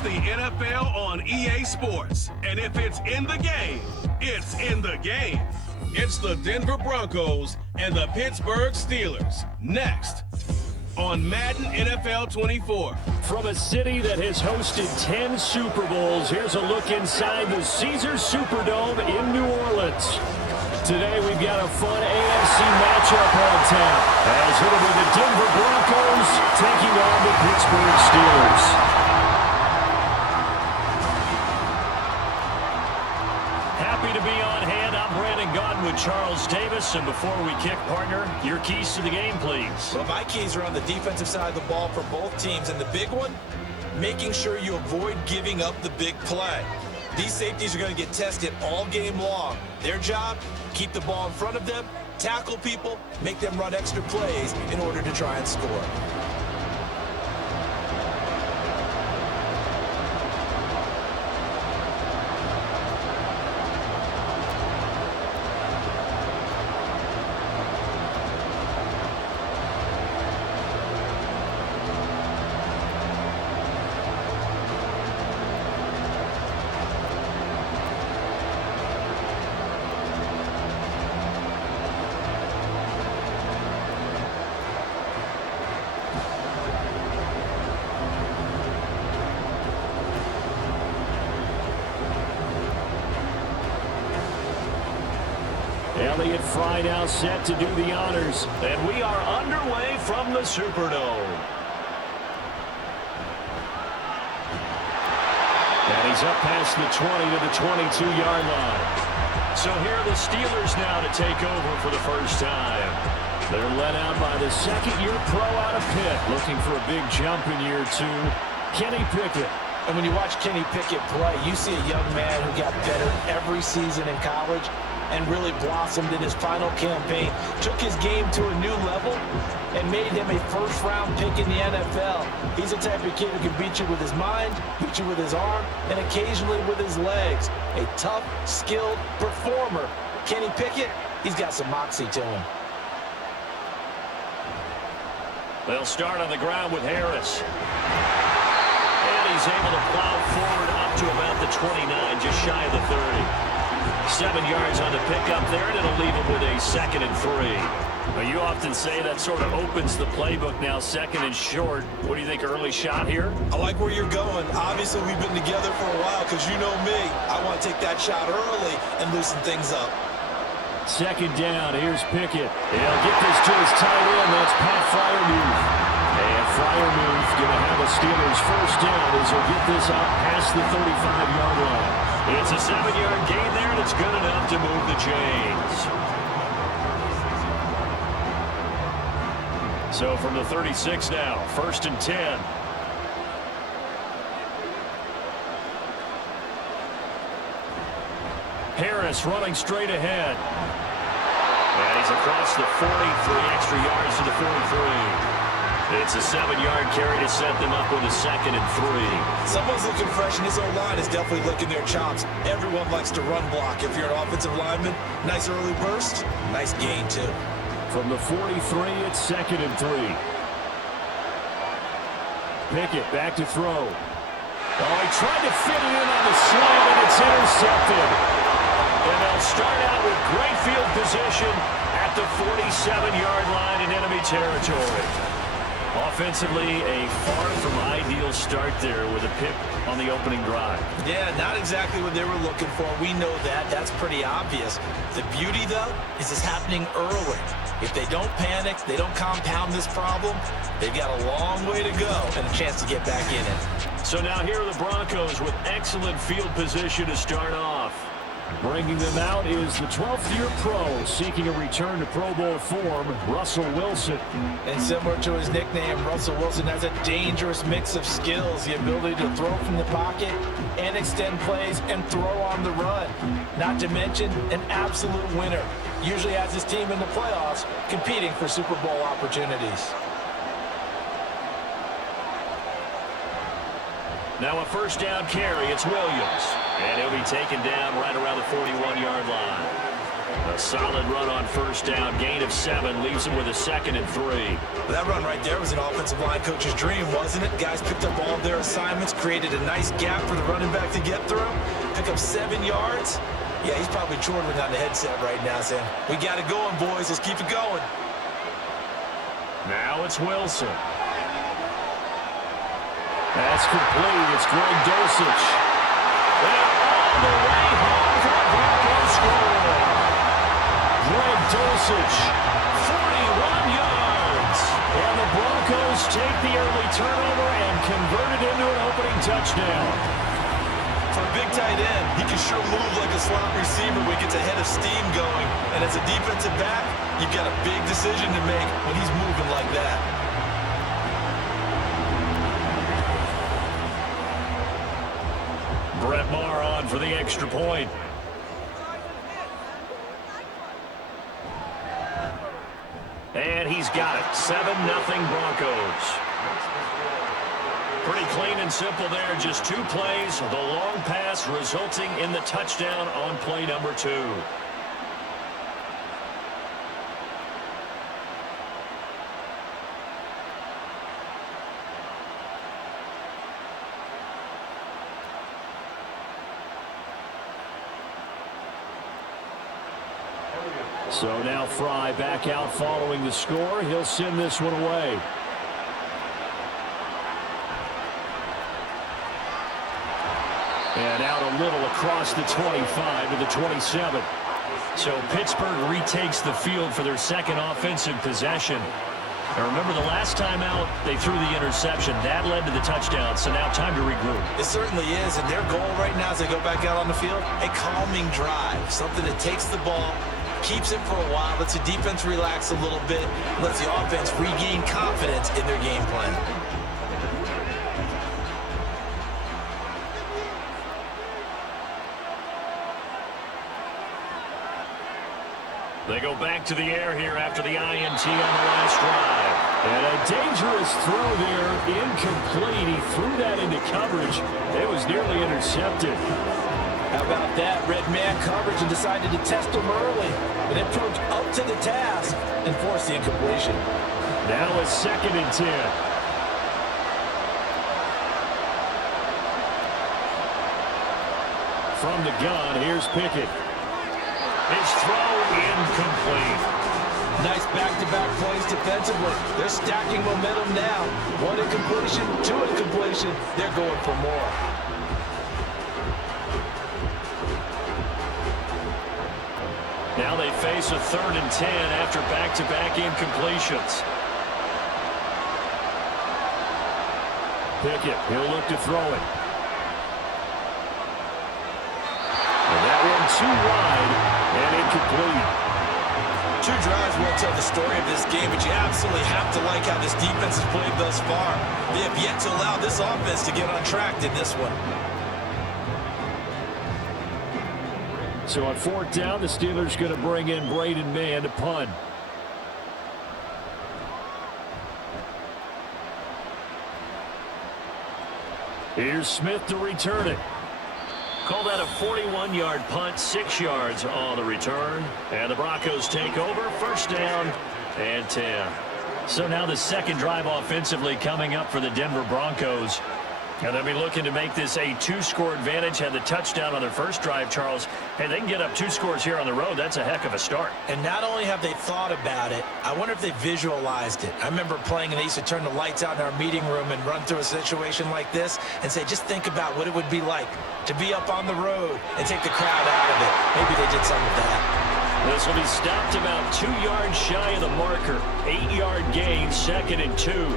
Watch the NFL on EA Sports. And if it's in the game, it's in the game. It's the Denver Broncos and the Pittsburgh Steelers. Next on Madden NFL 24. From a city that has hosted 10 Super Bowls, here's a look inside the Caesars Superdome in New Orleans. Today we've got a fun AFC matchup on tap, as it'll be the Denver Broncos taking on the Pittsburgh Steelers. Happy to be on hand. I'm Brandon Gaudin with Charles Davis, and before we kick, partner, your keys to the game, please. Well, my keys are on the defensive side of the ball for both teams, and the big one, making sure you avoid giving up the big play. These safeties are going to get tested all game long. Their job, keep the ball in front of them, tackle people, make them run extra plays in order to try and score. Elliott Fry now set to do the honors, and we are underway from the Superdome. And he's up past the 20 to the 22-yard line. So here are the Steelers now to take over for the first time. They're led out by the second-year pro out of Pitt, looking for a big jump in year two, Kenny Pickett. And when you watch Kenny Pickett play, you see a young man who got better every season in college and really blossomed in his final campaign, took his game to a new level, and made him a first-round pick in the NFL. He's the type of kid who can beat you with his mind, beat you with his arm, and occasionally with his legs. A tough, skilled performer. Kenny Pickett, he's got some moxie to him. They'll start on the ground with Harris. And he's able to plow forward up to about the 29, just shy of the 30. 7 yards on the pickup there, and it'll leave him with a 2nd and 3. Now, you often say that sort of opens the playbook now, 2nd and short. What do you think, early shot here? I like where you're going. Obviously, we've been together for a while because you know me. I want to take that shot early and loosen things up. 2nd down, here's Pickett. He'll get this to his tight end. That's Pat Freiermuth. And Freiermuth going to have a Steelers first down as he'll get this up past the 35-yard line. It's a 7-yard gain there, and it's good enough to move the chains. So from the 36 now, 1st and 10. Harris running straight ahead. And he's across the 40, 3 extra yards to the 43. It's a 7-yard carry to set them up with a 2nd and 3. Someone's looking fresh, and his O-line is definitely licking their chops. Everyone likes to run block. If you're an offensive lineman, nice early burst, nice gain too. From the 43, it's 2nd and 3. Pickett back to throw. Oh, he tried to fit it in on the slant, and it's intercepted. And they'll start out with great field position at the 47-yard line in enemy territory. Offensively, a far from ideal start there with a pick on the opening drive. Yeah, not exactly what they were looking for. We know that. That's pretty obvious. The beauty, though, is it's happening early. If they don't panic, they don't compound this problem, they've got a long way to go and a chance to get back in it. So now here are the Broncos with excellent field position to start off. Bringing them out is the 12th-year pro seeking a return to Pro Bowl form, Russell Wilson. And similar to his nickname, Russell Wilson has a dangerous mix of skills, the ability to throw from the pocket and extend plays and throw on the run. Not to mention an absolute winner. Usually has his team in the playoffs competing for Super Bowl opportunities. Now a first down carry, it's Williams. And he'll be taken down right around the 41-yard line. A solid run on first down. Gain of 7 leaves him with a 2nd and 3. Well, that run right there was an offensive line coach's dream, wasn't it? Guys picked up all of their assignments, created a nice gap for the running back to get through, pick up 7 yards. Yeah, he's probably chortling on the headset right now saying, we got it going, boys. Let's keep it going. Now it's Wilson. That's complete. It's Greg Dulcich. They're on the way home for the Broncos score. Greg Dulcich, 41 yards. And the Broncos take the early turnover and convert it into an opening touchdown. For a big tight end, he can sure move like a slot receiver when he gets a head of steam going. And as a defensive back, you've got a big decision to make when he's moving like that. Brett Maher on for the extra point. And he's got it. 7-0 Broncos. Pretty clean and simple there. Just 2 plays. The long pass resulting in the touchdown on play number 2. So now Fry back out following the score. He'll send this one away. And out a little across the 25 to the 27. So Pittsburgh retakes the field for their second offensive possession. And remember, the last time out, they threw the interception. That led to the touchdown, so now time to regroup. It certainly is, and their goal right now as they go back out on the field, a calming drive, something that takes the ball, keeps it for a while, lets the defense relax a little bit, lets the offense regain confidence in their game plan. They go back to the air here after the INT on the last drive. And a dangerous throw there, incomplete. He threw that into coverage. It was nearly intercepted. How about that? Red man coverage and decided to test him early. And it proved up to the task and forced the incompletion. Now a 2nd and 10. From the gun, here's Pickett. His throw incomplete. Nice back-to-back plays defensively. They're stacking momentum now. 1 incompletion, 2 incompletion. They're going for more. Now they face a 3rd and 10 after back-to-back incompletions. Pickett, he'll look to throw it. And that one too wide and incomplete. 2 drives won't tell the story of this game, but you absolutely have to like how this defense has played thus far. They have yet to allow this offense to get on track in this one. So on 4th down, the Steelers going to bring in Braden Mann to punt. Here's Smith to return it. Call that a 41-yard punt, 6 yards on the return. And the Broncos take over, 1st down and 10. So now the second drive offensively coming up for the Denver Broncos. And they'll be looking to make this a 2-score advantage. Had the touchdown on their first drive, Charles. Hey, they can get up 2 scores here on the road. That's a heck of a start. And not only have they thought about it, I wonder if they visualized it. I remember playing and they used to turn the lights out in our meeting room and run through a situation like this and say, just think about what it would be like to be up on the road and take the crowd out of it. Maybe they did some of that. This will be stopped about 2 yards shy of the marker. 8-yard gain, 2nd and 2.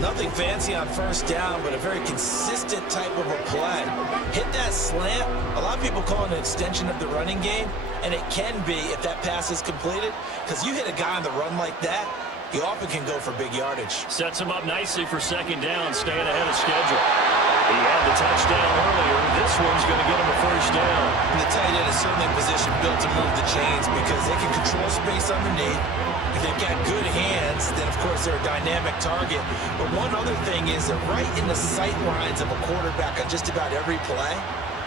Nothing fancy on 1st down, but a very consistent type of a play. Hit that slant. A lot of people call it an extension of the running game, and it can be if that pass is completed, because you hit a guy on the run like that, he often can go for big yardage. Sets him up nicely for 2nd down, staying ahead of schedule. He had the touchdown earlier. This one's going to get him a 1st down. And the tight end is certainly in position built to move the chains because they can control space underneath. If they've got good hands, then of course they're a dynamic target. But one other thing is they're right in the sight lines of a quarterback on just about every play.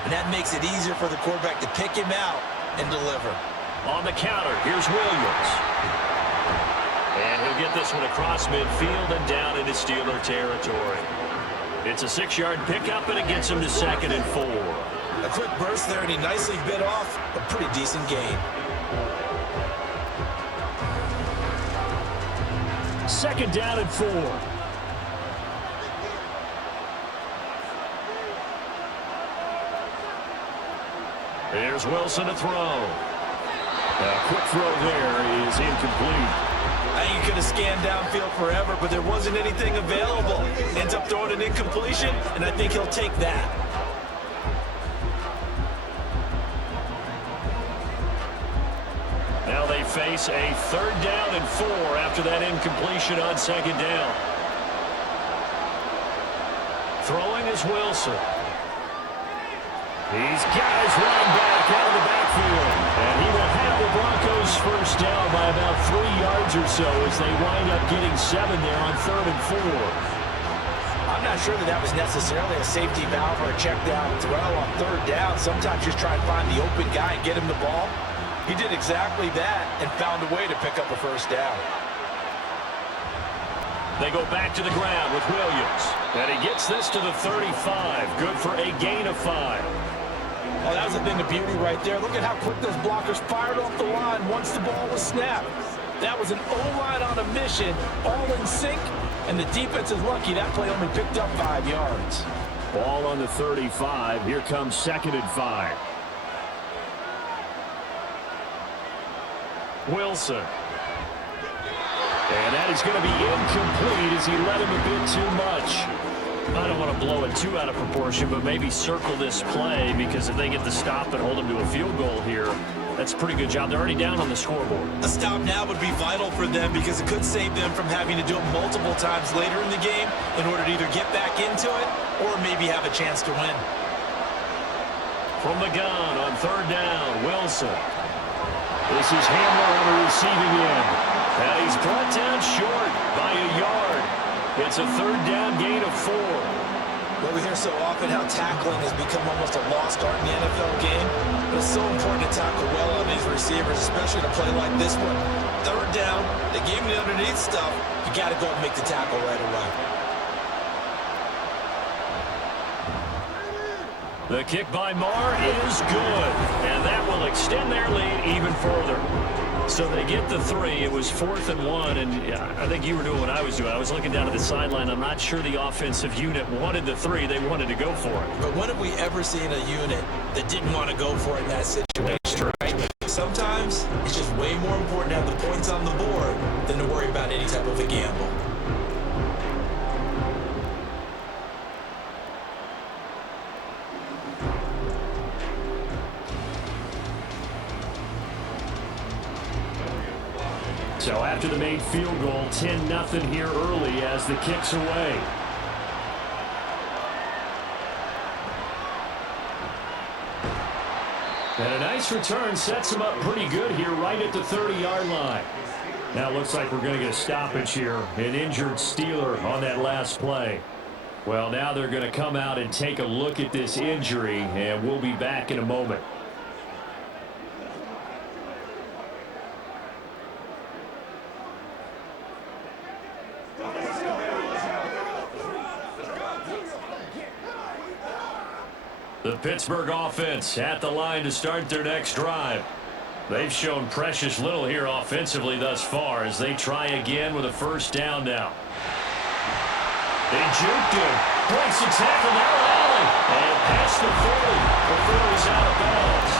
And that makes it easier for the quarterback to pick him out and deliver. On the counter, here's Williams. And he'll get this one across midfield and down into Steeler territory. It's a 6-yard pickup, and it gets him to 2nd and 4. A quick burst there, and he nicely bit off a pretty decent gain. 2nd down and 4. There's Wilson to throw. A quick throw there is incomplete. I think he could have scanned downfield forever, but there wasn't anything available. Ends up throwing an incompletion, and I think he'll take that. Now they face a 3rd down and 4 after that incompletion on 2nd down. Throwing is Wilson. He's got his running back out of the backfield. And he will have the Broncos first down by about 3 yards or so as they wind up getting 7 there on 3rd and 4. I'm not sure that was necessarily a safety valve or a check down throw on 3rd down. Sometimes just try and find the open guy and get him the ball. He did exactly that and found a way to pick up a first down. They go back to the ground with Williams. And he gets this to the 35. Good for a gain of 5. Oh, that was a thing of beauty right there. Look at how quick those blockers fired off the line once the ball was snapped. That was an O-line on a mission, all in sync, and the defense is lucky that play only picked up 5 yards. Ball on the 35. Here comes 2nd and 5. Wilson. And that is going to be incomplete as he led him a bit too much. I don't want to blow it too out of proportion, but maybe circle this play, because if they get the stop and hold him to a field goal here, that's a pretty good job. They're already down on the scoreboard. A stop now would be vital for them because it could save them from having to do it multiple times later in the game in order to either get back into it or maybe have a chance to win. From the gun on 3rd down, Wilson. This is Hamler on the receiving end. And he's brought down short by a yard. It's a 3rd down gain of 4. Well, we hear so often how tackling has become almost a lost art in the NFL game. But it's so important to tackle well on these receivers, especially to play like this one. 3rd down, they gave him the underneath stuff. You got to go and make the tackle right away. The kick by Marr is good. And that will extend their lead even further. So they get the 3. It was 4th and 1, and I think you were doing what I was doing. I was looking down at the sideline. I'm not sure the offensive unit wanted the 3. They wanted to go for it. But when have we ever seen a unit that didn't want to go for it in that situation, right? Sometimes it's just way more important to have the points on the board than to worry about any type of a gamble. So after the made field goal, 10-0 here early as the kick's away. And a nice return sets him up pretty good here right at the 30-yard line. Now it looks like we're going to get a stoppage here. An injured Steeler on that last play. Well, now they're going to come out and take a look at this injury, and we'll be back in a moment. The Pittsburgh offense at the line to start their next drive. They've shown precious little here offensively thus far as they try again with a 1st down now. They juked him. Breaks the tackle, narrow alley. And past the 40 before he's out of bounds.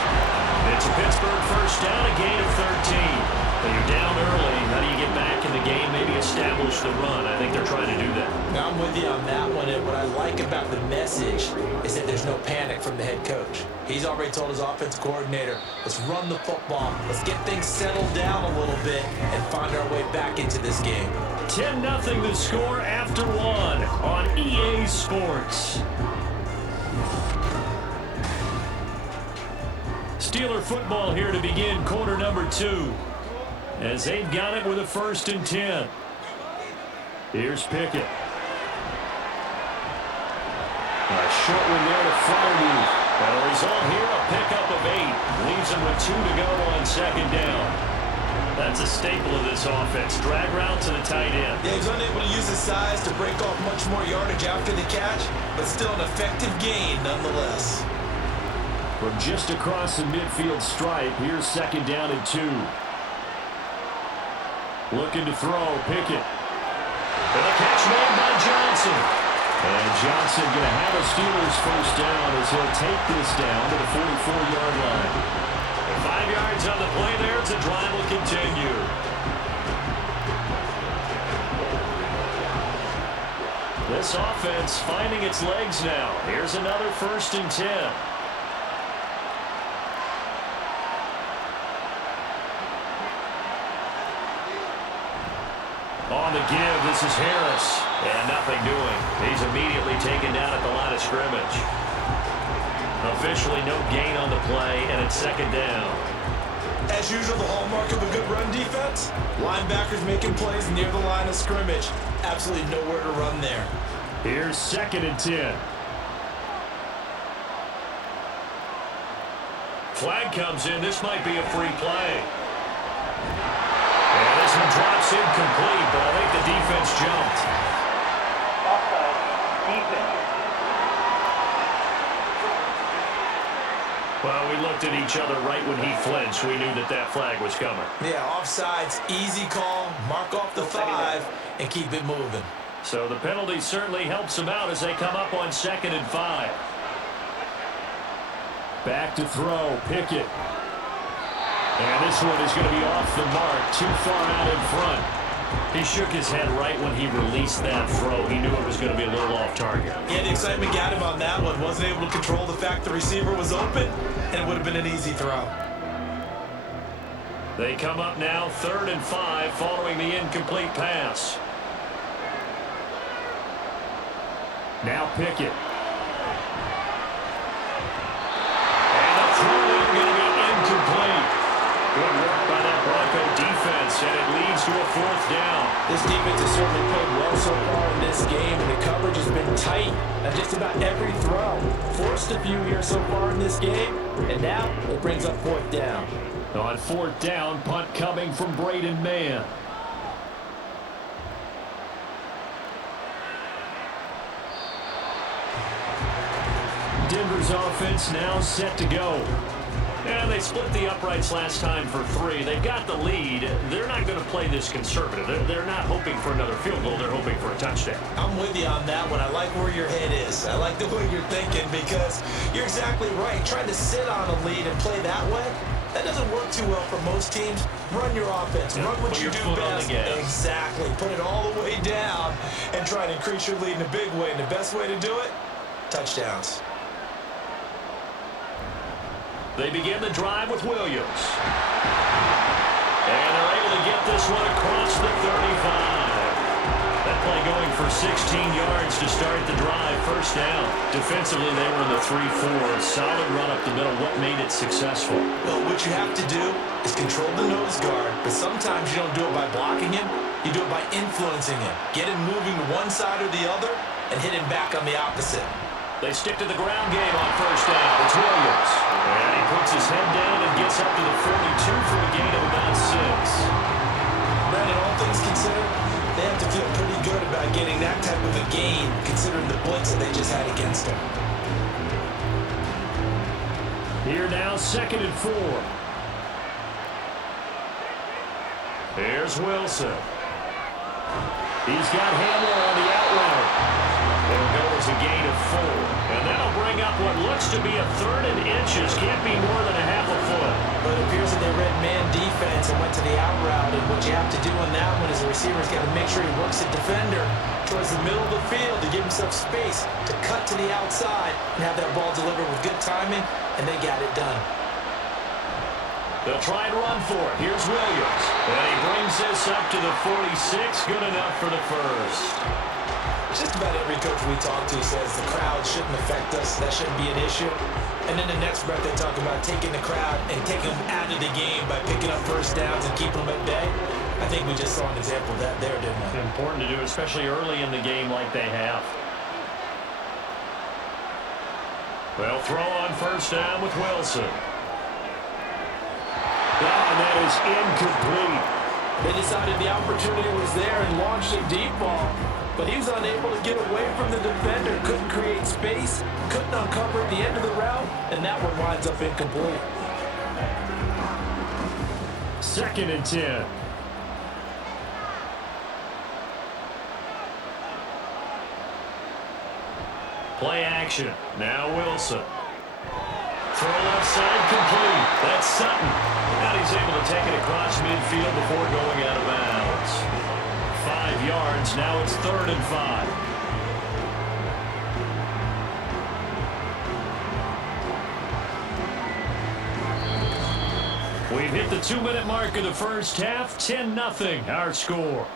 It's a Pittsburgh 1st down, a gain of 13. When you're down early, how do you get back in the game, maybe establish the run? I think they're trying to do that. Now, I'm with you on that one, and what I like about the message is that there's no panic from the head coach. He's already told his offensive coordinator, let's run the football, let's get things settled down a little bit and find our way back into this game. 10-0 the score after 1 on EA Sports. Steeler football here to begin quarter number 2. As they've got it with a 1st and 10. Here's Pickett. A short one there to Fryermuth. And the result here, a pickup of 8. Leaves him with 2 to go on second down. That's a staple of this offense. Drag route to the tight end. Yeah, he's unable to use his size to break off much more yardage after the catch, but still an effective gain nonetheless. From just across the midfield stripe, here's second down and 2. Looking to throw, Pickett. And a catch made by Johnson. And Johnson going to have a Steelers first down as he'll take this down to the 44-yard line. 5 yards on the play there as the drive will continue. This offense finding its legs now. Here's another 1st and 10. On the give, this is Harris. And nothing doing. He's immediately taken down at the line of scrimmage. Officially no gain on the play, and it's second down. As usual, the hallmark of a good run defense, linebackers making plays near the line of scrimmage. Absolutely nowhere to run there. Here's second and 10. Flag comes in. This might be a free play. And this one drops incomplete, but I think the defense jumped. Offside. Defense. Well, we looked at each other right when he flinched. We knew that that flag was coming. Yeah, offsides, easy call, mark off the 5, and keep it moving. So the penalty certainly helps them out as they come up on second and 5. Back to throw, Pickett. And this one is going to be off the mark, too far out in front. He shook his head right when he released that throw. He knew it was going to be a little off target. Yeah, the excitement got him on that one. Wasn't able to control the fact the receiver was open, and it would have been an easy throw. They come up now 3rd and 5 following the incomplete pass. Now Pickett. And the throw is going to be incomplete. Good work by that Bronco defense, and it leads to a 4th down. This defense has certainly played well so far in this game, and the coverage has been tight on just about every throw. Forced a few here so far in this game, and now it brings up 4th down. On 4th down, punt coming from Braden Mann. Denver's offense now set to go. And they split the uprights last time for 3. They've got the lead. They're not going to play this conservative. They're not hoping for another field goal. They're hoping for a touchdown. I'm with you on that one. I like where your head is. I like the way you're thinking because you're exactly right. Trying to sit on a lead and play that way, that doesn't work too well for most teams. Run your offense. Yeah, run what you do best. Exactly. Put it all the way down and try to increase your lead in a big way. And the best way to do it, touchdowns. They begin the drive with Williams. And they're able to get this one across the 35. That play going for 16 yards to start the drive. First down. Defensively, they were in the 3-4. Solid run up the middle. What made it successful? Well, what you have to do is control the nose guard, but sometimes you don't do it by blocking him. You do it by influencing him. Get him moving to one side or the other and hit him back on the opposite. They stick to the ground game on first down. It's Williams. And he puts his head down and gets up to the 42 for a gain of about 6. Brandon, all things considered, they have to feel pretty good about getting that type of a gain, considering the blitz that they just had against them. Here now, 2nd and 4. Here's Wilson. He's got Hamler on the out route. It'll go as a gain of 4. And that'll bring up what looks to be a 3rd and inches. Can't be more than a half a foot. But it appears that they read man defense and went to the out route. And what you have to do on that one is the receiver's got to make sure he works the defender towards the middle of the field to give himself space to cut to the outside and have that ball delivered with good timing, and they got it done. They'll try and run for it. Here's Williams. And he brings this up to the 46. Good enough for the first. Just about every coach we talk to says the crowd shouldn't affect us. That shouldn't be an issue. And then the next breath they talk about taking the crowd and taking them out of the game by picking up first downs and keeping them at bay. I think we just saw an example of that there, didn't we? Important to do, especially early in the game like they have. They'll throw on first down with Wilson. And that is incomplete. They decided the opportunity was there and launched a deep ball, but he was unable to get away from the defender, couldn't create space, couldn't uncover at the end of the route, and that one winds up incomplete. 2nd and 10. Play action. Now Wilson. Throw left side complete. That's Sutton. Now he's able to take it across midfield before going out of bounds. 5 yards. Now it's 3rd and 5. We've hit the 2-minute mark of the first half. 10-0 our score.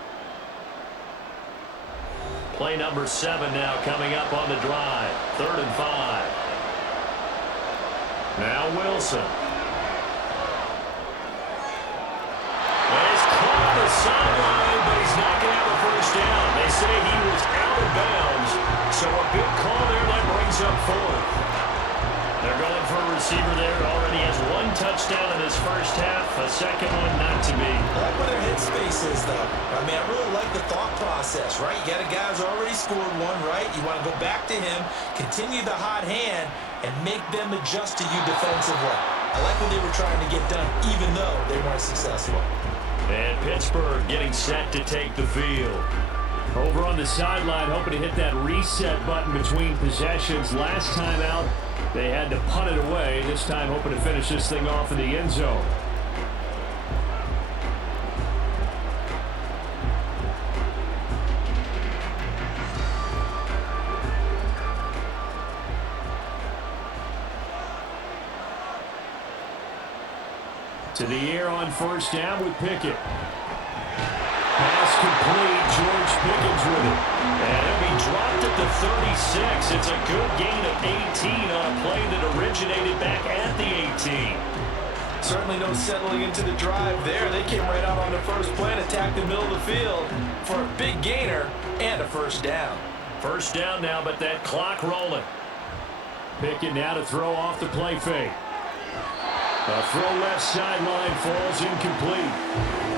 Play number 7 now coming up on the drive. 3rd and 5. Now Wilson. He's caught on the sideline, but he's not going to have a first down. They say he was out of bounds, so a big call there that brings up 4th. They're going for a receiver there. Already has 1 touchdown in his first half. A second one not to be. I like where their headspace is, though. I mean, I really like the thought process, right? You got a guy who's already scored 1, right? You want to go back to him, continue the hot hand, and make them adjust to you defensively. I like what they were trying to get done, even though they weren't successful. And Pittsburgh getting set to take the field. Over on the sideline, hoping to hit that reset button between possessions. Last time out, they had to punt it away. This time hoping to finish this thing off in the end zone. To the air on first down with Pickett. Pass complete. George Pickens with it. And he'll be dropped at the 36. It's a good gain of 18 on a play that originated back at the 18. Certainly no settling into the drive there. They came right out on the first play and attacked the middle of the field for a big gainer and a first down. First down now, but that clock rolling. Pickett now to throw off the play fake. A throw left sideline falls incomplete.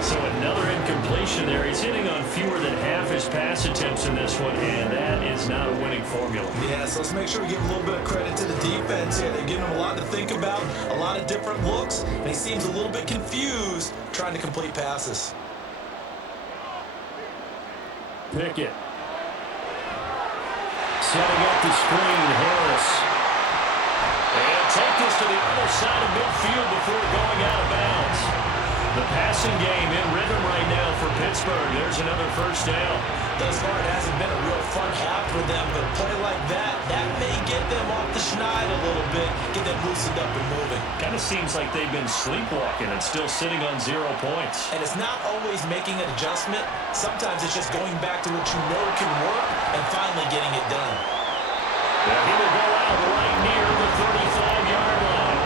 So another incompletion there. He's hitting on fewer than half his pass attempts in this one, and that is not a winning formula. Yeah, so let's make sure we give a little bit of credit to the defense here. They're giving him a lot to think about, a lot of different looks, and he seems a little bit confused trying to complete passes. Pickett. Setting up the screen, Harris. And take this to the other side of midfield before going out of bounds. The passing game in rhythm right now for Pittsburgh. There's another first down. Thus far, it hasn't been a real fun half for them, but a play like that may get them off the schneid a little bit, get them loosened up and moving. Kind of seems like they've been sleepwalking and still sitting on 0 points. And it's not always making an adjustment. Sometimes it's just going back to what you know can work and finally getting it done. Yeah, he will go out right near the 35-yard line.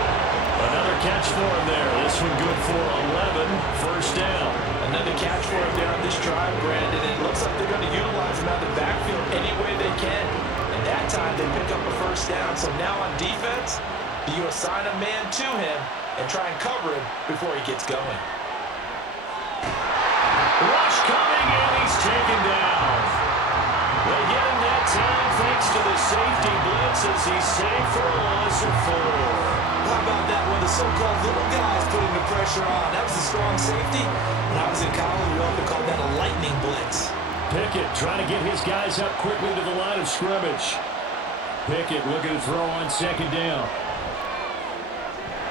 Another catch for him there. This one good for 11. First down. Another catch for him there on this drive, Brandon. It looks like they're going to utilize him out of the backfield any way they can. And that time they pick up a first down. So now on defense, you assign a man to him and try and cover him before he gets going. Rush coming, and he's taken down. They get him that time thanks to the safety blitz as he's saved for a loss of 4. How about that one? The so-called little guys putting the pressure on. That was a strong safety. When I was in college, we often called that a lightning blitz. Pickett trying to get his guys up quickly to the line of scrimmage. Pickett looking to throw on second down.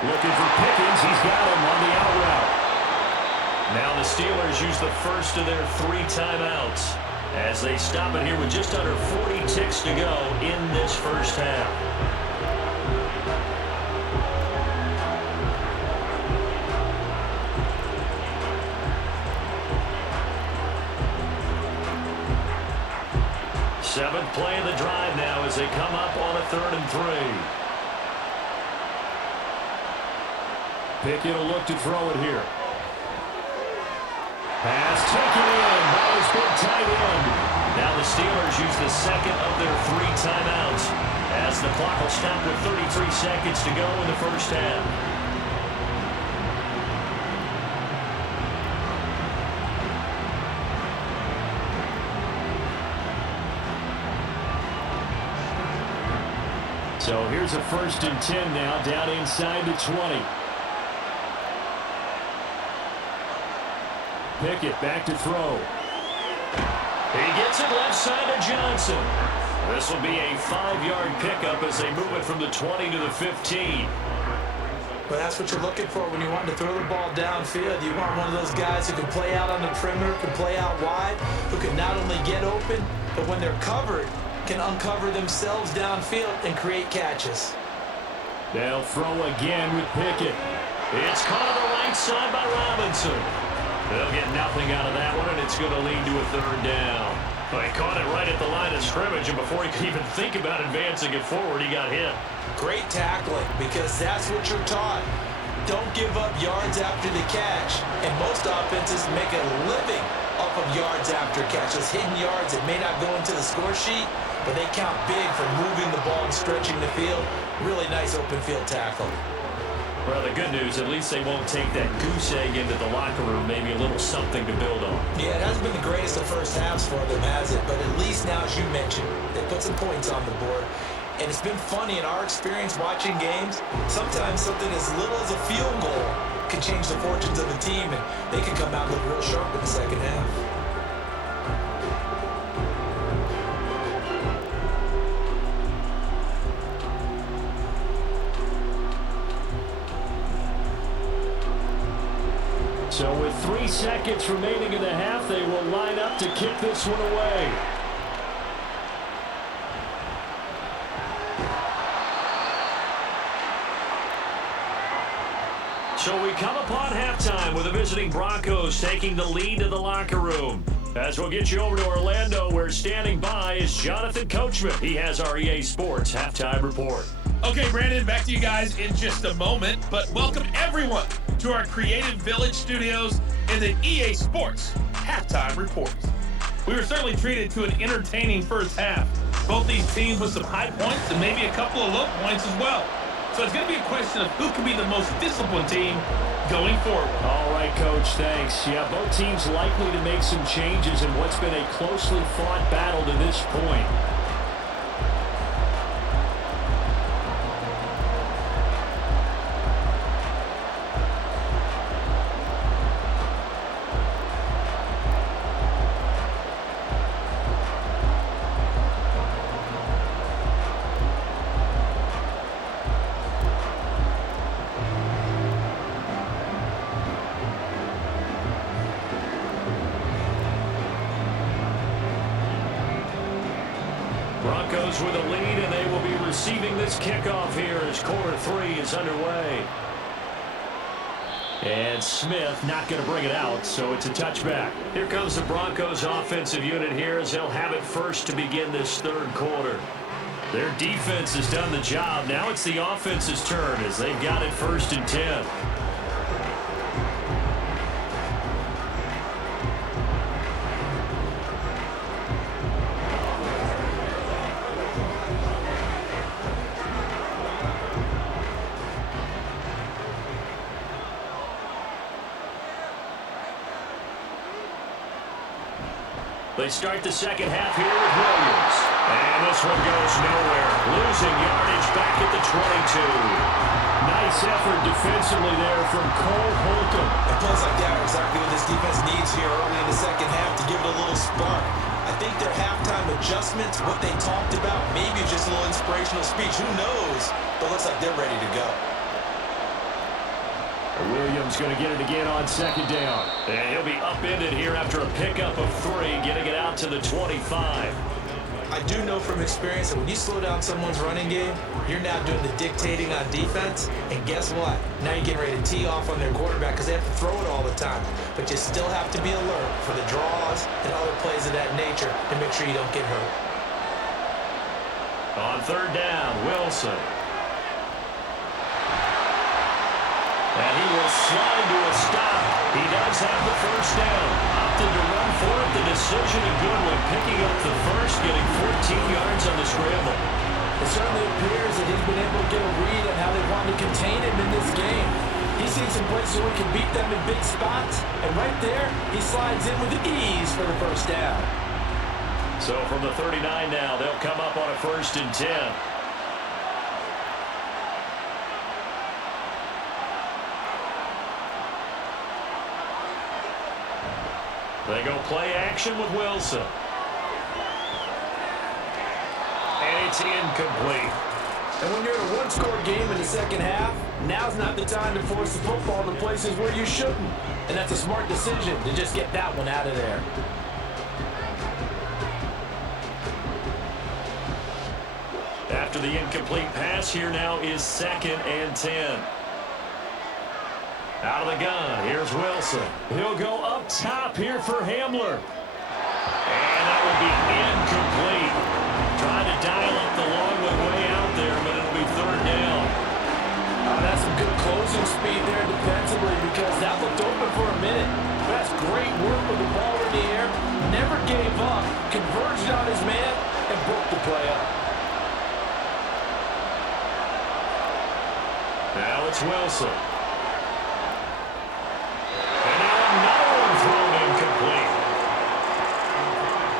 Looking for Pickens. He's got him on the out route. Now the Steelers use the first of their 3 timeouts as they stop it here with just under 40 ticks to go in this first half. Seventh play of the drive now as they come up on a 3rd and 3. Pickett will look to throw it here. Pass taken in by his big tight end. Now the Steelers use the second of their 3 timeouts, as the clock will stop with 33 seconds to go in the first half. So here's a 1st and 10 now, down inside the 20. Pickett back to throw. He gets it left side to Johnson. This will be a 5-yard pickup as they move it from the 20 to the 15. Well, that's what you're looking for when you want to throw the ball downfield. You want one of those guys who can play out on the perimeter, can play out wide, who can not only get open, but when they're covered, can uncover themselves downfield and create catches. They'll throw again with Pickett. It's caught on the right side by Robinson. They'll get nothing out of that one, and it's going to lead to a 3rd down. Well, he caught it right at the line of scrimmage, and before he could even think about advancing it forward, he got hit. Great tackling, because that's what you're taught. Don't give up yards after the catch. And most offenses make a living off of yards after catches, hidden yards that may not go into the score sheet, but they count big for moving the ball and stretching the field. Really nice open field tackle. Well, the good news, at least they won't take that goose egg into the locker room, maybe a little something to build on. Yeah, it hasn't been the greatest of first halves for them, has it? But at least now, as you mentioned, they put some points on the board. And it's been funny in our experience watching games. Sometimes something as little as a field goal can change the fortunes of a team, and they can come out and look real sharp in the second half. So with 3 seconds remaining in the half, they will line up to kick this one away. So we come upon halftime with the visiting Broncos taking the lead to the locker room. As we'll get you over to Orlando, where standing by is Jonathan Coachman. He has our EA Sports halftime report. Okay, Brandon, back to you guys in just a moment, but welcome everyone to our Creative Village studios in the EA Sports halftime report. We were certainly treated to an entertaining first half. Both these teams with some high points and maybe a couple of low points as well. So it's going to be a question of who can be the most disciplined team going forward. All right, Coach, thanks. Yeah, both teams likely to make some changes in what's been a closely fought battle to this point. Broncos with a lead, and they will be receiving this kickoff here as quarter 3 is underway. And Smith not going to bring it out, so it's a touchback. Here comes the Broncos offensive unit here as they'll have it first to begin this 3rd quarter. Their defense has done the job. Now it's the offense's turn as they've got it 1st and 10. They start the second half here with Williams. And this one goes nowhere. Losing yardage back at the 22. Nice effort defensively there from Cole Holcomb. And plays like that are exactly what this defense needs here early in the second half to give it a little spark. I think their halftime adjustments, what they talked about, maybe just a little inspirational speech. Who knows? But looks like they're ready to go. Williams going to get it again on 2nd down. And he'll be upended here after a pickup of 3, getting it out to the 25. I do know from experience that when you slow down someone's running game, you're now doing the dictating on defense. And guess what? Now you're getting ready to tee off on their quarterback because they have to throw it all the time. But you still have to be alert for the draws and other plays of that nature to make sure you don't get hurt. On 3rd down, Wilson. And he will slide to a stop. He does have the 1st down. Opted to run for it. The decision a good one. Picking up the 1st, getting yards on the scramble. It certainly appears that he's been able to get a read on how they want to contain him in this game. He's seen some places where he can beat them in big spots, and right there, he slides in with ease for the first down. So from the 39 now, they'll come up on a 1st and 10. They go play action with Wilson. And it's incomplete. And when you're in a one-score game in the second half, now's not the time to force the football to places where you shouldn't. And that's a smart decision to just get that one out of there. After the incomplete pass, here now is 2nd and 10. Out of the gun, here's Wilson. He'll go up top here for Hamler. And that will be incomplete. Trying to dial up the long way out there, but it'll be 3rd down. That's some good closing speed there defensively because that looked open for a minute. That's great work with the ball in the air. Never gave up, converged on his man, and broke the play up. Now it's Wilson. And now another one thrown incomplete.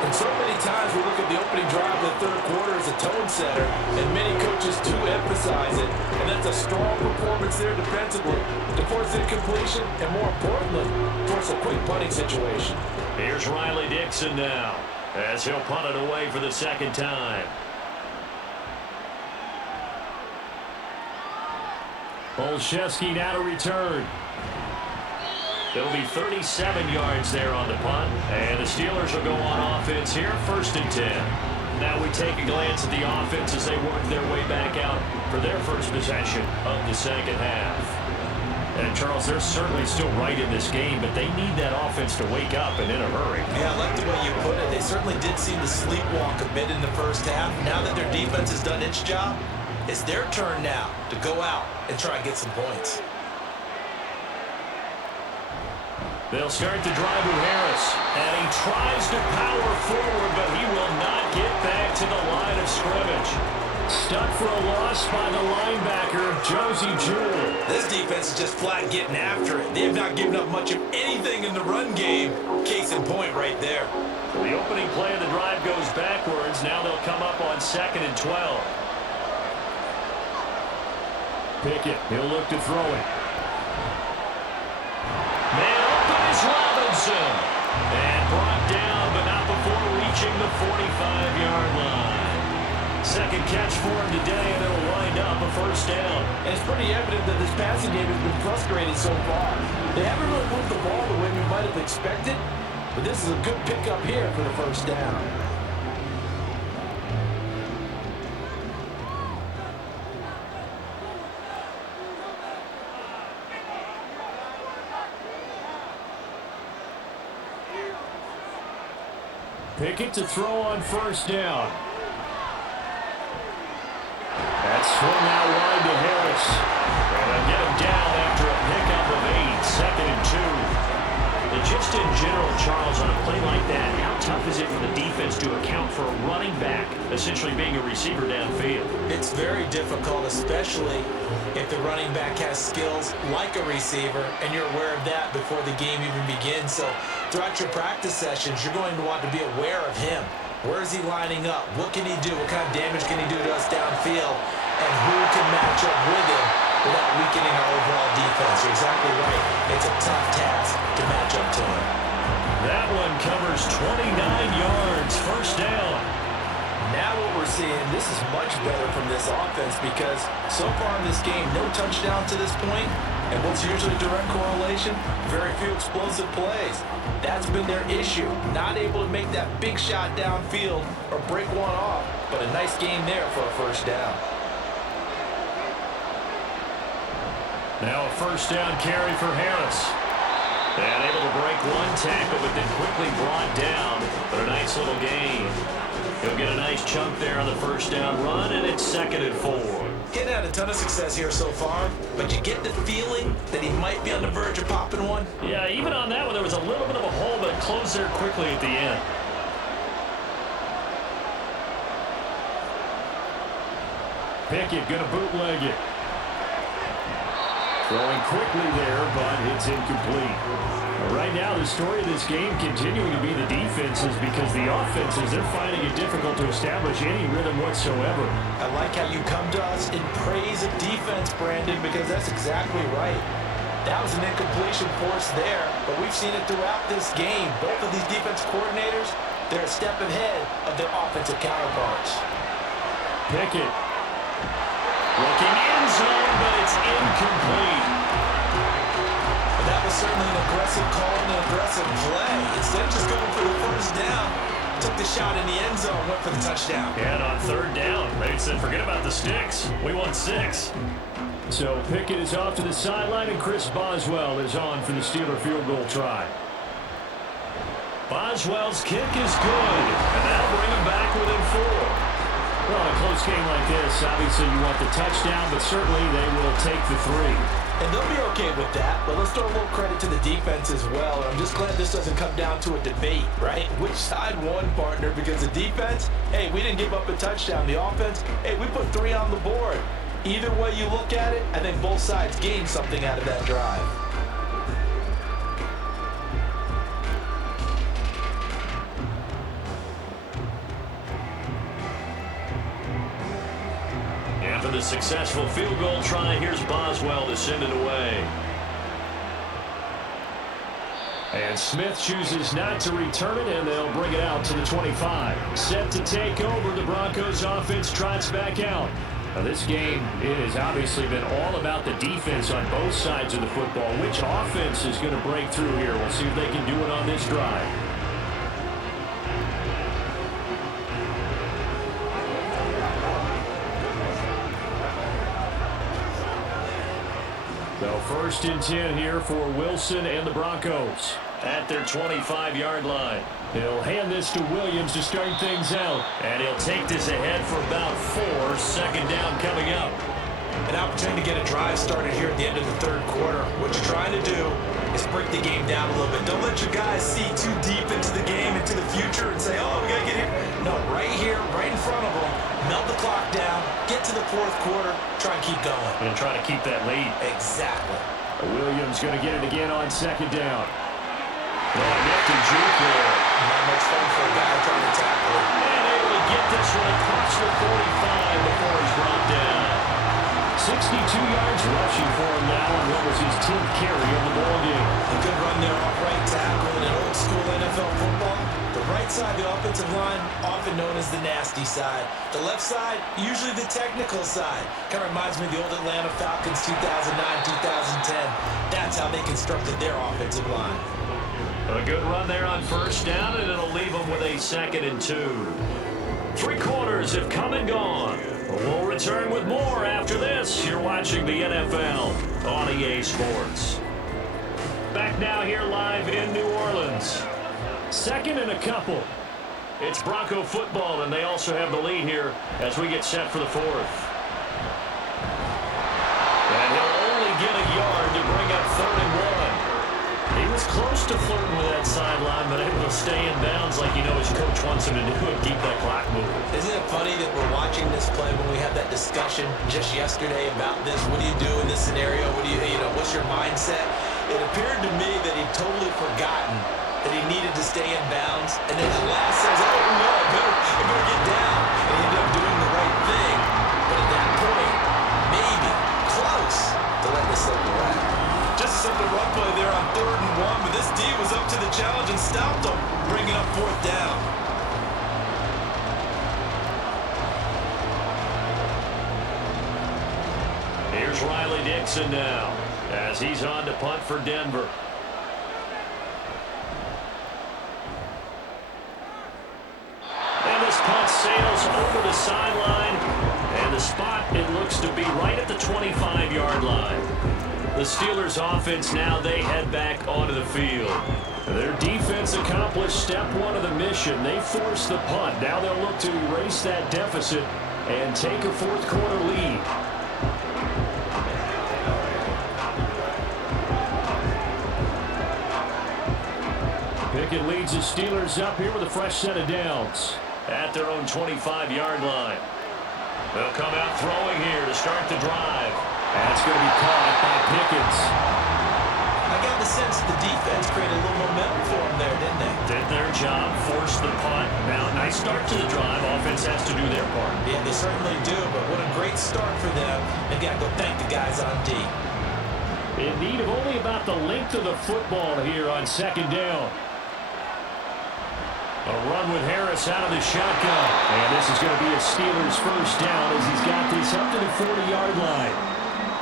And so many times we look at the opening drive of the 3rd quarter as a tone setter, and many coaches do emphasize it. And that's a strong performance there defensively to force incompletion, and more importantly, force a quick punting situation. Here's Riley Dixon now, as he'll punt it away for the 2nd time. Olszewski now to return. It'll be 37 yards there on the punt. And the Steelers will go on offense here, 1st and 10. Now we take a glance at the offense as they work their way back out for their first possession of the second half. And Charles, they're certainly still right in this game, but they need that offense to wake up and in a hurry. Yeah, I like the way you put it. They certainly did seem to sleepwalk a bit in the first half. Now that their defense has done its job, it's their turn now to go out and try and get some points. They'll start the drive with Harris, and he tries to power forward, but he will not get back to the line of scrimmage. Stuck for a loss by the linebacker, Josie Jewell. This defense is just flat getting after it. They have not given up much of anything in the run game. Case in point right there. So the opening play of the drive goes backwards. Now they'll come up on 2nd and 12. Pickett, he'll look to throw it. Man open is Robinson. And brought down, but not before reaching the 45-yard line. 2nd catch for him today, and it'll wind up a 1st down. And it's pretty evident that this passing game has been frustrated so far. They haven't really moved the ball the way we might have expected, but this is a good pickup here for the 1st down. Pickett to throw on 1st down. That's swung out wide to Harris. And they'll get him down after a pickup of 8, 2nd and 2. And just in general, Charles, on a play like that, how tough is it for the defense to account for a running back essentially being a receiver downfield? It's very difficult, especially if the running back has skills like a receiver, and you're aware of that before the game even begins. So throughout your practice sessions, you're going to want to be aware of him. Where is he lining up? What can he do? What kind of damage can he do to us downfield? And who can match up with him without weakening our overall defense? You're exactly right. It's a tough task to match up to him. That one covers 29 yards, 1st down. Now what we're seeing, this is much better from this offense because so far in this game, no touchdown to this point, and what's usually direct correlation? Very few explosive plays. That's been their issue. Not able to make that big shot downfield or break one off, but a nice game there for a 1st down. Now a 1st down carry for Harris. And able to break one tackle, but then quickly brought down. But a nice little gain. He'll get a nice chunk there on the 1st down run, and it's 2nd and 4. Getting had a ton of success here so far, but you get the feeling that he might be on the verge of popping one. Yeah, even on that one, there was a little bit of a hole, but it closed there quickly at the end. Pickett going to bootleg it. Throwing quickly there, but it's incomplete. Right now, the story of this game continuing to be the defenses because the offenses, they're finding it difficult to establish any rhythm whatsoever. I like how you come to us in praise of defense, Brandon, because that's exactly right. That was an incompletion force there, but we've seen it throughout this game. Both of these defense coordinators, they're a step ahead of their offensive counterparts. Pickett looking end zone, but it's incomplete. That was certainly an aggressive call and an aggressive play. Instead of just going for the first down, took the shot in the end zone, went for the touchdown. And on third down, they said, forget about the sticks. We want 6. So Pickett is off to the sideline, and Chris Boswell is on for the Steeler field goal try. Boswell's kick is good, and that'll bring him back within 4. Well, in a close game like this, obviously you want the touchdown, but certainly they will take the 3. And they'll be okay with that, but let's throw a little credit to the defense as well. And I'm just glad this doesn't come down to a debate, right? Which side won, partner? Because the defense, hey, we didn't give up a touchdown. The offense, hey, we put 3 on the board. Either way you look at it, I think both sides gained something out of that drive. After the successful field goal try, here's Boswell to send it away. And Smith chooses not to return it, and they'll bring it out to the 25. Set to take over, the Broncos offense trots back out. Now this game, it has obviously been all about the defense on both sides of the football. Which offense is going to break through here? We'll see if they can do it on this drive. So 1st and 10 here for Wilson and the Broncos at their 25-yard line. He'll hand this to Williams to start things out. And he'll take this ahead for about 4. 2nd down coming up. An opportunity to get a drive started here at the end of the 3rd quarter. What you're trying to do is break the game down a little bit. Don't let your guys see too deep into the game, into the future, and say, oh, we got to get here. No, right here, right in front of them, melt the clock down, get to the 4th quarter, try and keep going. And try to keep that lead. Exactly. Williams going to get it again on 2nd down. Oh, nipped and juke there. Not much fun for a guy trying to tackle it. And able to get this one across the 45 before he's brought down. 62 yards rushing for him now, and what was his 10th carry of the ball game. A good run there off right tackle in an old school NFL football. The right side of the offensive line, often known as the nasty side. The left side, usually the technical side. Kind of reminds me of the old Atlanta Falcons 2009, 2010. That's how they constructed their offensive line. A good run there on 1st down, and it'll leave them with a 2nd and 2. 3 quarters have come and gone. We'll return with more after this. You're watching the NFL on EA Sports. Back now here live in New Orleans. 2nd and a couple. It's Bronco football, and they also have the lead here as we get set for the 4th. And he'll only get a yard to bring up 3rd and 1. He was close to flirting with that sideline, but able to stay in bounds like his coach wants him to do and keep that clock moving. Isn't it funny that we're watching this play when we had that discussion just yesterday about this? What do you do in this scenario? What do what's your mindset? It appeared to me that he'd totally forgotten that he needed to stay in bounds, and then at last says, oh no, I better get down. And he ended up doing the right thing. But at that point, maybe close to letting it slip away. Just a simple run play there on 3rd and 1, but this D was up to the challenge and stopped him, bringing up 4th down. Here's Riley Dixon now as he's on to punt for Denver. And this punt sails over the sideline, and the spot, it looks to be right at the 25-yard line. The Steelers offense now, they head back onto the field. Their defense accomplished step 1 of the mission. They forced the punt. Now they'll look to erase that deficit and take a 4th quarter lead. Pickett leads the Steelers up here with a fresh set of downs at their own 25-yard line. They'll come out throwing here to start the drive. That's going to be caught by Pickens. I got the sense the defense created a little momentum for them there, didn't they? Did their job, forced the punt. Now, nice start to the drive. Offense has to do their part. Yeah, they certainly do, but what a great start for them. They've got to go thank the guys on D. In need of only about the length of the football here on second down. A run with Harris out of the shotgun. And this is going to be a Steelers first down as he's got this up to the 40-yard line.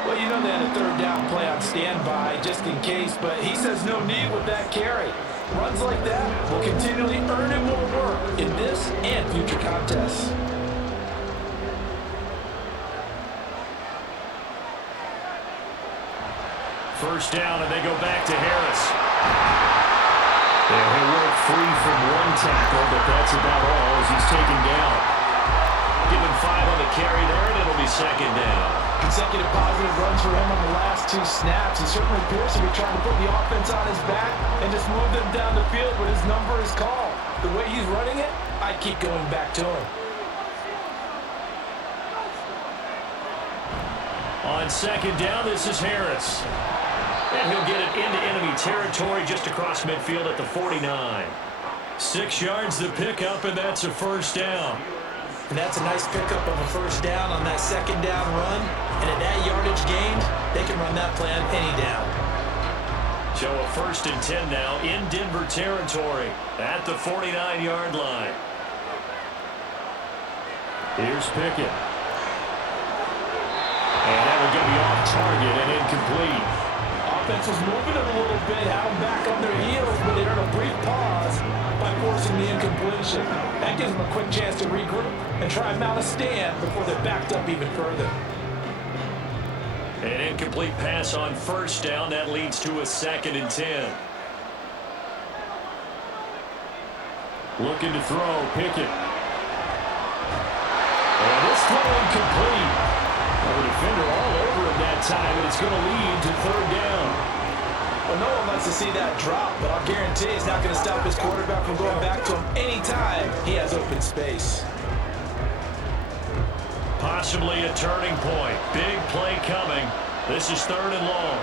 Well, you know they had a third down play on standby just in case, but he says no need with that carry. Runs like that will continually earn him more work in this and future contests. First down, and they go back to Harris. And he'll work free from one tackle, but that's about all as he's taken down. Give him 5 on the carry there, and it'll be second down. Consecutive positive runs for him on the last 2 snaps. He certainly appears to be trying to put the offense on his back and just move them down the field when his number is called. The way he's running it, I'd keep going back to him. On second down, this is Harris. And he'll get it into enemy territory just across midfield at the 49. 6 yards the pickup, and that's a first down. And that's a nice pickup of a first down on that second down run. And at that yardage gained, they can run that play on any down. So a 1st and 10 now in Denver territory at the 49-yard line. Here's Pickett. And that will get me off target and incomplete. Offense was moving it a little bit, had them back on their heels, but they earned a brief pause by forcing the incompletion. That gives them a quick chance to regroup and try and mount a stand before they're backed up even further. An incomplete pass on first down. That leads to a 2nd and 10. Looking to throw, Pickett. And this throw incomplete. The defender all over him that time, and it's going to lead to 3rd down. Well, no one wants to see that drop, but I'll guarantee it's not going to stop his quarterback from going back to him anytime he has open space. Possibly a turning point. Big play coming. This is 3rd and long.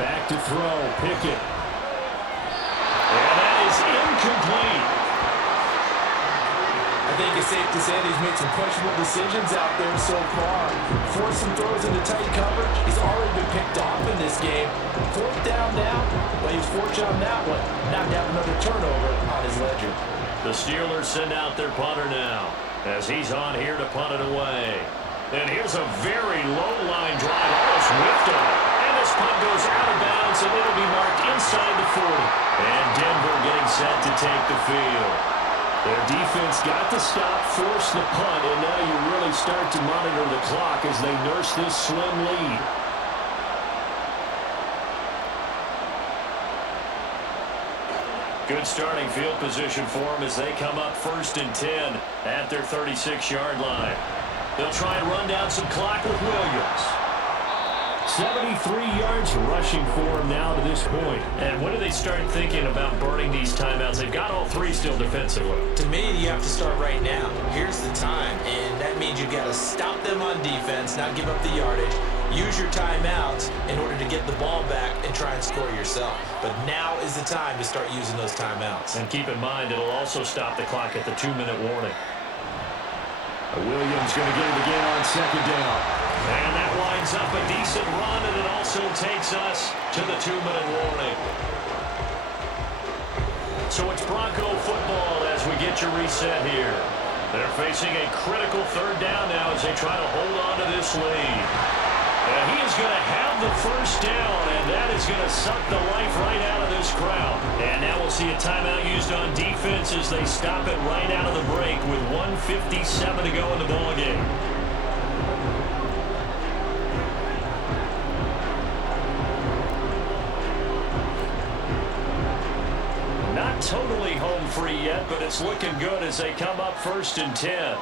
Back to throw, Pickett. And that is incomplete. I think it's safe to say that he's made some questionable decisions out there so far. Forced some throws into tight coverage. He's already been picked off in this game. 4th down now, but he's fortunate on that one not to have another turnover on his ledger. The Steelers send out their punter now as he's on here to punt it away. And here's a very low-line drive, almost whipped on it. And this punt goes out of bounds, and it'll be marked inside the 40. And Denver getting set to take the field. Their defense got the stop, forced the punt, and now you really start to monitor the clock as they nurse this slim lead. Good starting field position for them as they come up 1st and 10 at their 36-yard line. They'll try and run down some clock with Williams. 73 yards rushing for him now to this point. And when do they start thinking about burning these timeouts? They've got all 3 still defensively. To me, you have to start right now. Here's the time, and that means you've got to stop them on defense, not give up the yardage. Use your timeouts in order to get the ball back and try and score yourself. But now is the time to start using those timeouts. And keep in mind, it'll also stop the clock at the 2-minute warning. Williams going to get it again on second down. And that winds up a decent run, and it also takes us to the 2-minute warning. So it's Bronco football as we get your reset here. They're facing a critical 3rd down now as they try to hold on to this lead. And he is going to have the first down, and that is going to suck the life right out of this crowd. And now we'll see a timeout used on defense as they stop it right out of the break with 1:57 to go in the ballgame. Not totally home free yet, but it's looking good as they come up 1st and 10.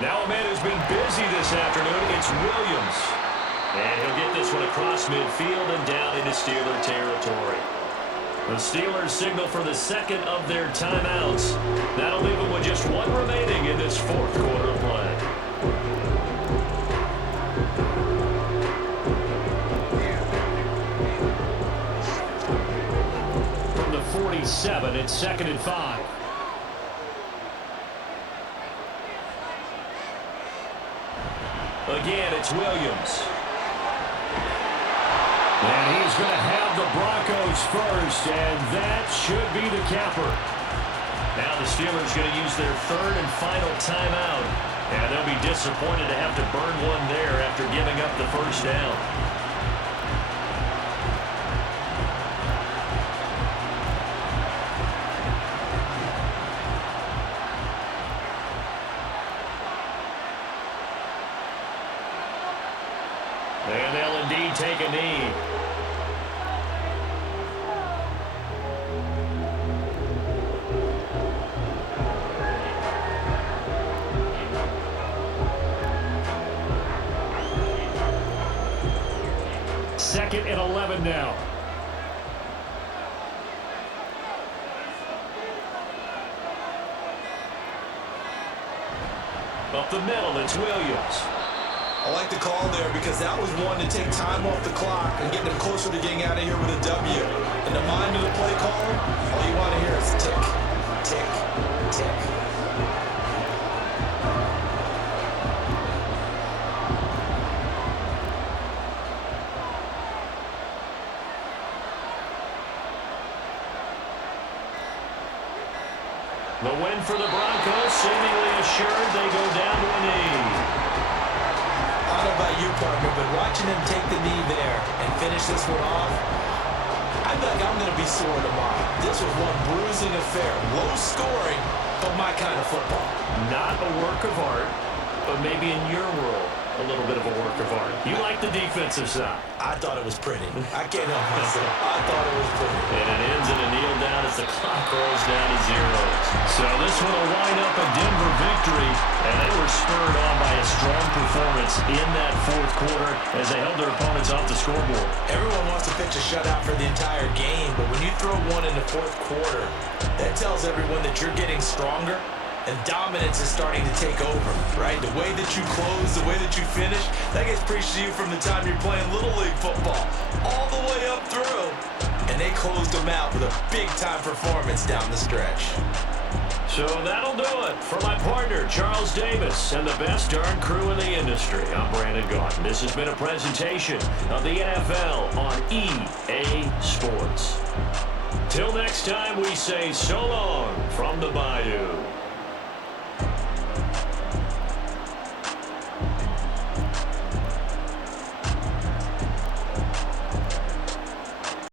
Now a man who's been busy this afternoon, it's Williams. And he'll get this one across midfield and down into Steeler territory. The Steelers signal for the second of their timeouts. That'll leave them with just one remaining in this fourth quarter of play. From the 47, it's 2nd and 5. Again, it's Williams. And he's going to have the Broncos first, and that should be the capper. Now the Steelers going to use their third and final timeout, and they'll be disappointed to have to burn one there after giving up the first down. And they'll indeed take a knee. Second and 11 now. Up the middle, it's Williams. I like the call there because that was one to take time off the clock and get them closer to getting out of here with a W. In the mind of the play caller, all you want to hear is tick, tick, tick. The win for the Broncos, seemingly assured they go down to a knee. I don't know about you, partner, but watching him take the knee there and finish this one off, I feel like I'm going to be sore tomorrow. This was one bruising affair. Low scoring, but my kind of football. Not a work of art, but maybe in your world, a little bit of a work of art. You like the defensive side. I thought it was pretty. I can't help myself. I thought it was pretty. And it ends in a kneel down as the clock rolls down to zeros. So this one will wind up a Denver victory, and they were spurred on by a strong performance in that fourth quarter as they held their opponents off the scoreboard. Everyone wants to pitch a shutout for the entire game, but when you throw one in the fourth quarter, that tells everyone that you're getting stronger and dominance is starting to take over, right? The way that you close, the way that you finish, that gets preached to you from the time you're playing Little League football all the way up through. And they closed them out with a big-time performance down the stretch. So that'll do it for my partner, Charles Davis, and the best darn crew in the industry. I'm Brandon Gaughan. This has been a presentation of the NFL on EA Sports. Till next time, we say so long from the Bayou.